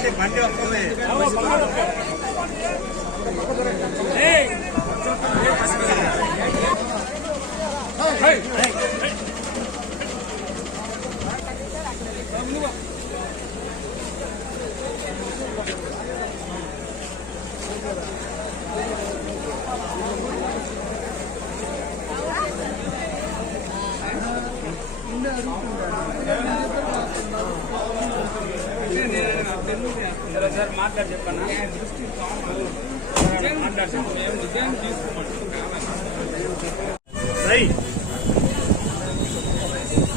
Sir మాట్లాడి చెప్పన్నా మాట్లాడి మేము డిజైన్ Aí.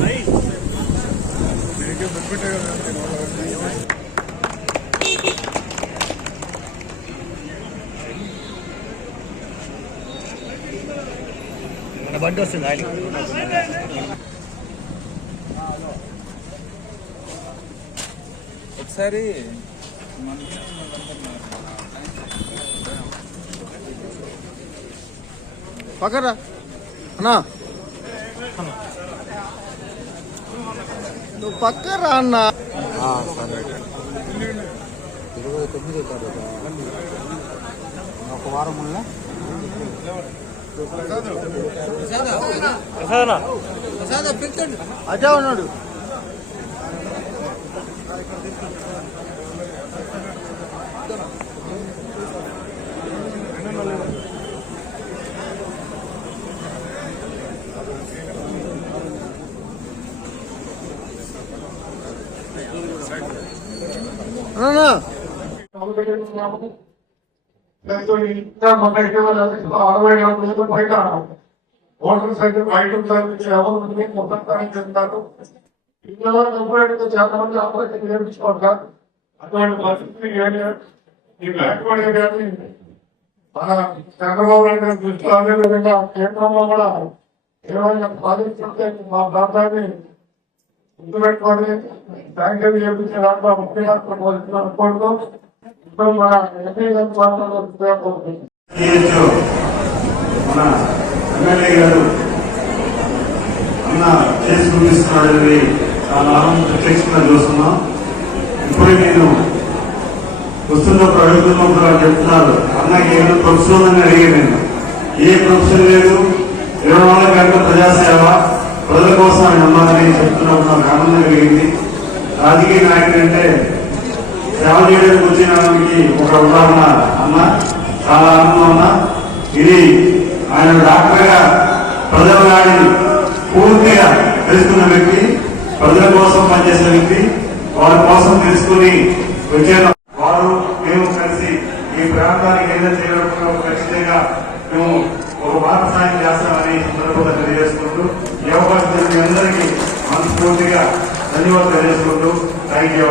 Aí. మన బండి వస్తుంది ఆయన ఒకసారి పక్కరా. అన్నా. నువ్వు పక్కరా అన్న. ఇరవై తొమ్మిది ఒక వారం వల్ల అదే ఉన్నాడు. అన్నా ఓటర్ సైకిల్ బయట ఉంటారు ఎవరు మొత్తం తరం చెందుతారు ఇందులో ఐదు శాతం మంది ఆపరేషన్ చేయించుకుంటారు అటువంటి పరిస్థితి ఈ బ్యాక్వర్డ్ ఏరియాని మన చంద్రబాబు నాయుడు గారి దృష్టిలో కేంద్రంలో కూడా ఏమైనా పాలిస్తుంటే మా ప్రాంతాన్ని గుర్తుపెట్టుకొని బ్యాంకులు చేపించే దాంట్లో ముఖ్యంగా ఇప్పుడు మన ఎంపీ మన ఎమ్మెల్యే గారు అన్న చేసి చూపిస్తున్నాడని చాలా ఆనందం ప్రత్యక్షంగా చూస్తున్నాం. ఇప్పుడు నేను వస్తున్నప్పుడు అడుగుతున్నప్పుడు కూడా చెప్తున్నారు. అన్నకి ఏమైనా ప్రొఫెషన్ ఉందని అడిగాను ఏ ప్రొఫెషన్ లేదు? ఇరవై నాలుగు గంటల ప్రజాసేవ ప్రజల కోసం ఆయన ఆనందం కలిగింది రాజకీయ నాయకుడు అంటే సేవ చేయడానికి వచ్చిన వారికి ఒక ఉదాహరణ అన్న చాలా ఆనందం అన్న ఇది ఆయన డాక్టర్గా ప్రజల నాడిని పూర్తిగా తెలుసుకున్న వ్యక్తి ప్రజల కోసం పనిచేసిన వ్యక్తి వారి కోసం తెలుసుకుని వచ్చే వారు మేము కలిసి ఈ ప్రాంతానికి ఏదైనా చేయడం ఖచ్చితంగా మేము ఒక భారత చేస్తామని సందర్భంగా తెలియజేసుకుంటూ ఈ అవకాశం మీ అందరికీ మనస్ఫూర్తిగా ధన్యవాదాలు తెలుసుకుంటూ థ్యాంక్ యూ